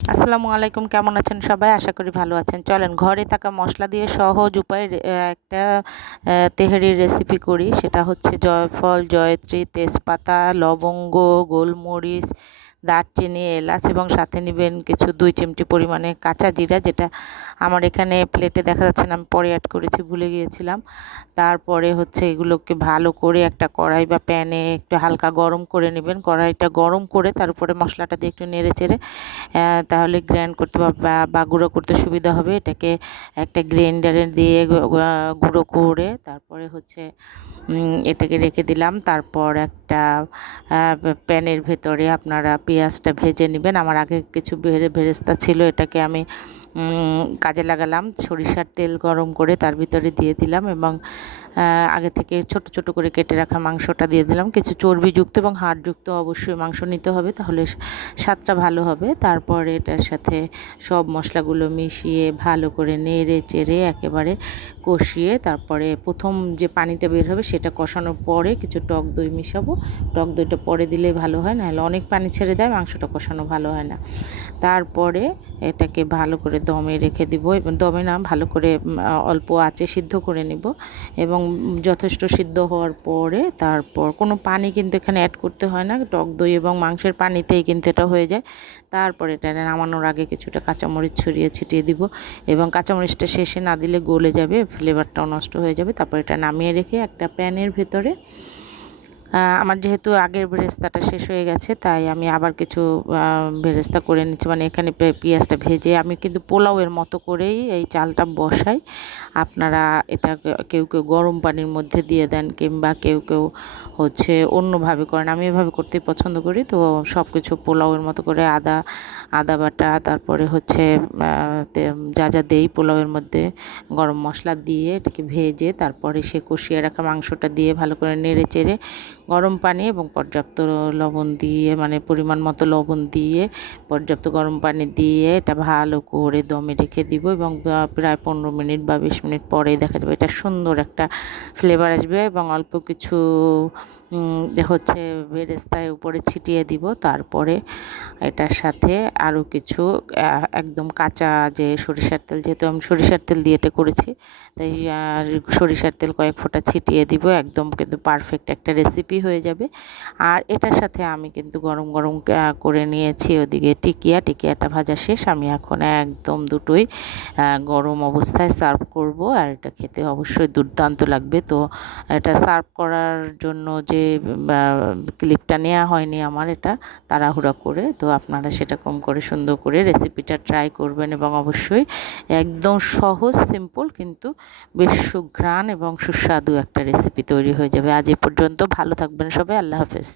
আসসালামু আলাইকুম, কেমন আছেন সবাই? আশা করি ভালো আছেন। চলেন ঘরে থাকা মশলা দিয়ে সহজ উপায়ে একটা তেহারির রেসিপি করি। সেটা হচ্ছে জয়ফল, জয়ত্রী, তেজপাতা, লবঙ্গ, গোলমরিচ, দারচিনি, এলাচ এবং সাথে নেবেন কিছু 2 চিমটি পরিমাণে কাঁচা জিরা, যেটা আমার এখানে প্লেটে দেখা যাচ্ছে না, আমি পরে অ্যাড করেছি, ভুলে গিয়েছিলাম। তারপরে হচ্ছে এগুলোকে ভালো করে একটা কড়াই বা প্যানে একটু হালকা গরম করে নেবেন। কড়াইটা গরম করে তার উপরে মশলাটা দিয়ে একটু নেড়ে চেড়ে তাহলে গ্রাইন্ড করতে বা গুঁড়ো করতে সুবিধা হবে। এটাকে একটা গ্রাইন্ডারে দিয়ে গুঁড়ো করে তারপরে হচ্ছে এটাকে রেখে দিলাম। তারপর একটা প্যানের ভেতরে আপনারা পেঁয়াজটা ভেজে নেবেন। আমার আগে কিছু বেরেস্তা ছিল, এটাকে আমি কাজে লাগালাম। সরিষার তেল গরম করে তার ভিতরে দিয়ে দিলাম এবং আগে থেকে ছোট ছোট করে কেটে রাখা মাংসটা দিয়ে দিলাম। কিছু চর্বিযুক্ত এবং হাড়যুক্ত অবশ্যই মাংস নিতে হবে, তাহলে স্বাদটা ভালো হবে। তারপরে এটার সাথে সব মশলাগুলো মিশিয়ে ভালো করে নেড়ে চেড়ে একেবারে কষিয়ে তারপরে প্রথম যে পানিটা বের হবে সেটা কষানোর পরে কিছু টক দই মিশাবো। টক দইটা পরে দিলে ভালো হয়, নাহলে অনেক পানি ছেড়ে দেয়, মাংসটা কষানো ভালো হয় না। তারপরে এটাকে ভালো করে দমে রেখে দিব, এবং দমে না, ভালো করে অল্প আঁচে সিদ্ধ করে নিব। এবং যথেষ্ট সিদ্ধ হওয়ার পরে তারপর কোনো পানি কিন্তু এখানে অ্যাড করতে হয় না, টক দই এবং মাংসের পানিতেই কিন্তু এটা হয়ে যায়। তারপরে এটা নামানোর আগে কিছুটা কাঁচামরিচ ছড়িয়ে ছিটিয়ে দিব, এবং কাঁচামরিচটা শেষে না দিলে গলে যাবে, ফ্লেভারটাও নষ্ট হয়ে যাবে। তারপর এটা নামিয়ে রেখে একটা প্যানের ভেতরে আমার যেহেতু আগের বেরেস্তাটা শেষ হয়ে গেছে, তাই আমি আবার কিছু বেরেস্তা করে নিচ্ছি। মানে এখানে পেঁয়াজটা ভেজে আমি কিন্তু পোলাওয়ের মতো করেই এই চালটা বসাই। আপনারা এটা কেউ কেউ গরম পানির মধ্যে দিয়ে দেন, কিংবা কেউ কেউ হচ্ছে অন্যভাবে করেন। আমি এভাবে করতেই পছন্দ করি। তো সব কিছু পোলাওয়ের মতো করে আদা বাটা, তারপরে হচ্ছে যা যা দেই পোলাওয়ের মধ্যে, গরম মশলা দিয়ে এটাকে ভেজে তারপরে সে কষিয়ে রাখা মাংসটা দিয়ে ভালো করে নেড়ে চেড়ে গরম পানি এবং পর্যাপ্ত লবণ দিয়ে, মানে পরিমাণ মতো লবণ দিয়ে পর্যাপ্ত গরম পানি দিয়ে এটা ভালো করে দমে রেখে দিব। এবং প্রায় 15 মিনিট বা 20 মিনিট পরেই দেখা যাবে এটা সুন্দর একটা ফ্লেভার আসবে। এবং অল্প কিছু হচ্ছে বেরেস্তায় উপরে ছিটিয়ে দিব। তারপরে এটার সাথে আরও কিছু একদম কাঁচা যে সরিষার তেল, যেহেতু আমি সরিষার তেল দিয়ে এটা করেছি, তাই সরিষার তেল কয়েক ফোঁটা ছিটিয়ে দিব। একদম কিন্তু পারফেক্ট একটা রেসিপি হয়ে যাবে। আর এটার সাথে আমি কিন্তু গরম গরম করে নিয়েছি ওদিকে টিকিয়াটা ভাজা শেষ। আমি এখন একদম দুটোই গরম অবস্থায় সার্ভ করব, আর এটা খেতে অবশ্যই দুর্দান্ত লাগবে। তো এটা সার্ভ করার জন্য যে ক্লিপটা নেওয়া হয়নি আমার, এটা তাড়াহুড়া করে, তো আপনারা সেটা কম করে সুন্দর করে রেসিপিটা ট্রাই করবেন। এবং অবশ্যই একদম সহজ, সিম্পল, কিন্তু বেশ সুঘ্রাণ এবং সুস্বাদু একটা রেসিপি তৈরি হয়ে যাবে। আজ এ পর্যন্ত, ভালো থাকবেন সবাই, আল্লাহ হাফেজ।